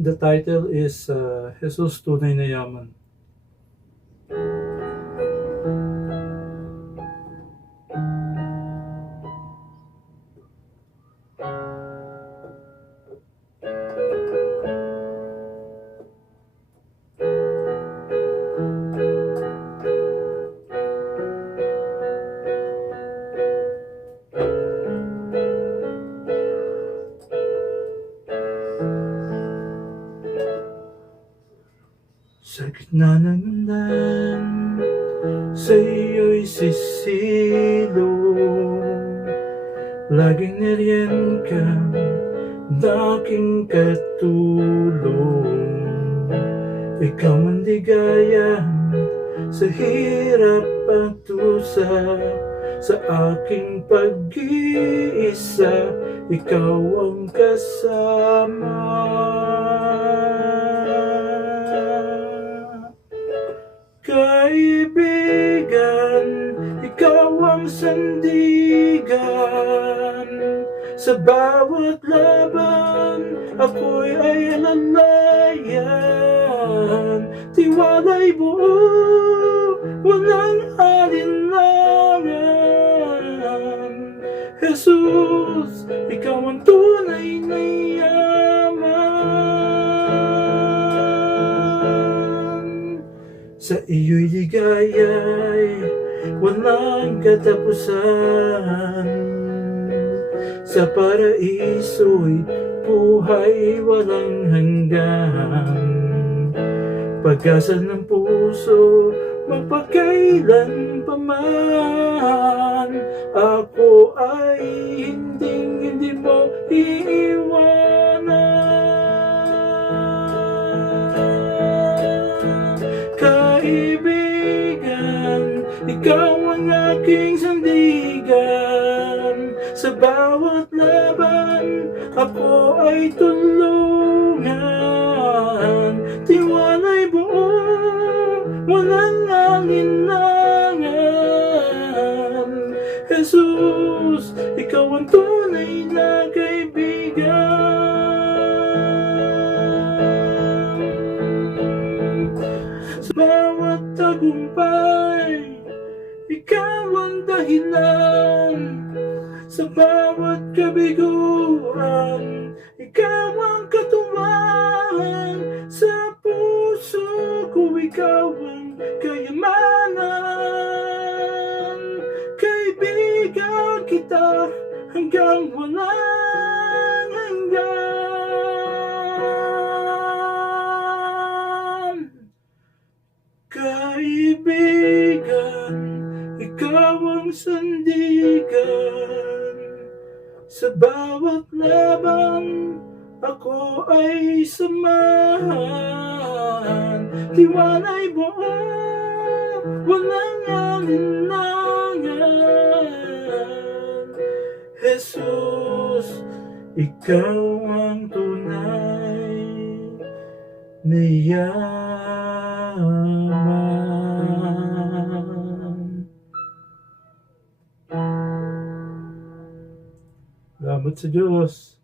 The title is Jesus Tunay na Yaman. Sa gitna ng mundan, sa iyo'y sisilong, laging nariyan ka, daking katulong. Ikaw ang ligaya sa hirap at tusa, sa aking pag-iisa, ikaw ang kasama. Kaibigan, ikaw ang sandigan. Sa bawat laban, ako'y ay alalayan. Tiwala'y buo, walang alinlangan. Jesus, ikaw ang tunay na sa iyo'y ligaya'y walang katapusan. Sa paraiso'y buhay walang hanggan. Pag-asa ng puso magpakailan pa man, ako ay hindi mo iiwanan. Kaibigan, ikaw ang aking sandigan. Sa bawat laban, ako ay tulungan. Tiwala'y buo, walang alinlangan. Jesus, ikaw ang tunay na kaibigan. Sa bawat tagumpay, ikaw ang dahilan. Sa bawat kabiguan, ikaw ang katuwang. Sa puso ko, ikaw ang kayamanan. Kaibigan kita hanggang walang hanggan. Kaibigan, ikaw ang sandigan. Sa bawat laban, ako ay samahan. Tiwala'y buo, walang alinlangan. Jesus, ikaw ang tunay na yaman. Salamat sa Diyos.